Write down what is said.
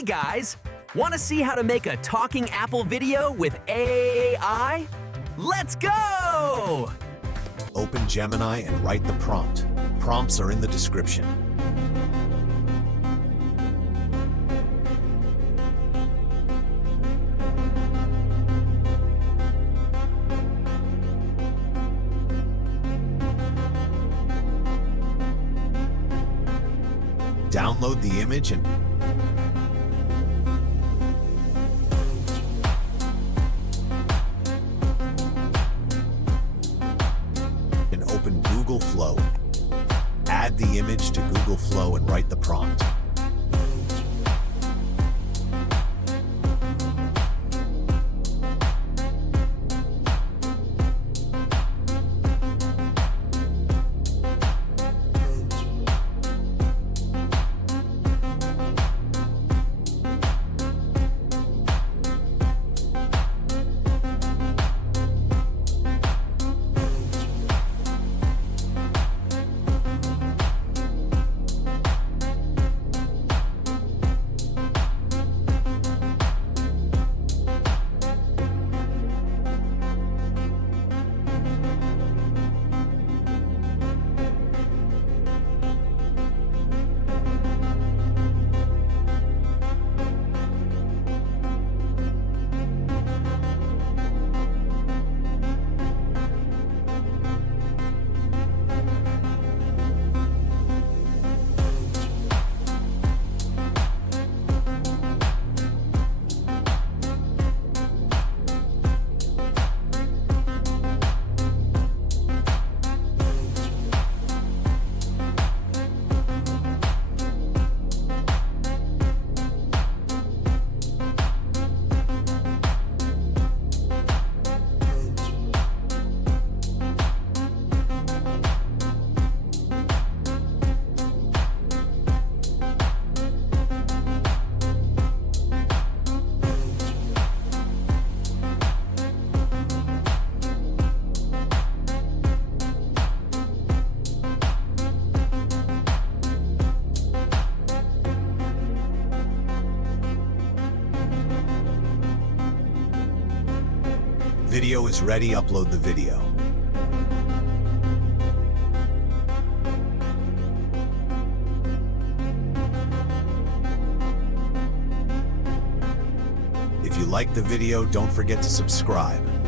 Hey guys! Want to see how to make a talking apple video with AI? Let's go! Open Gemini and write the prompt. Prompts are in the description. Download the image and open Google Flow. Add the image to Google Flow and write the prompt. Video is ready, upload the video. If you like the video, don't forget to subscribe.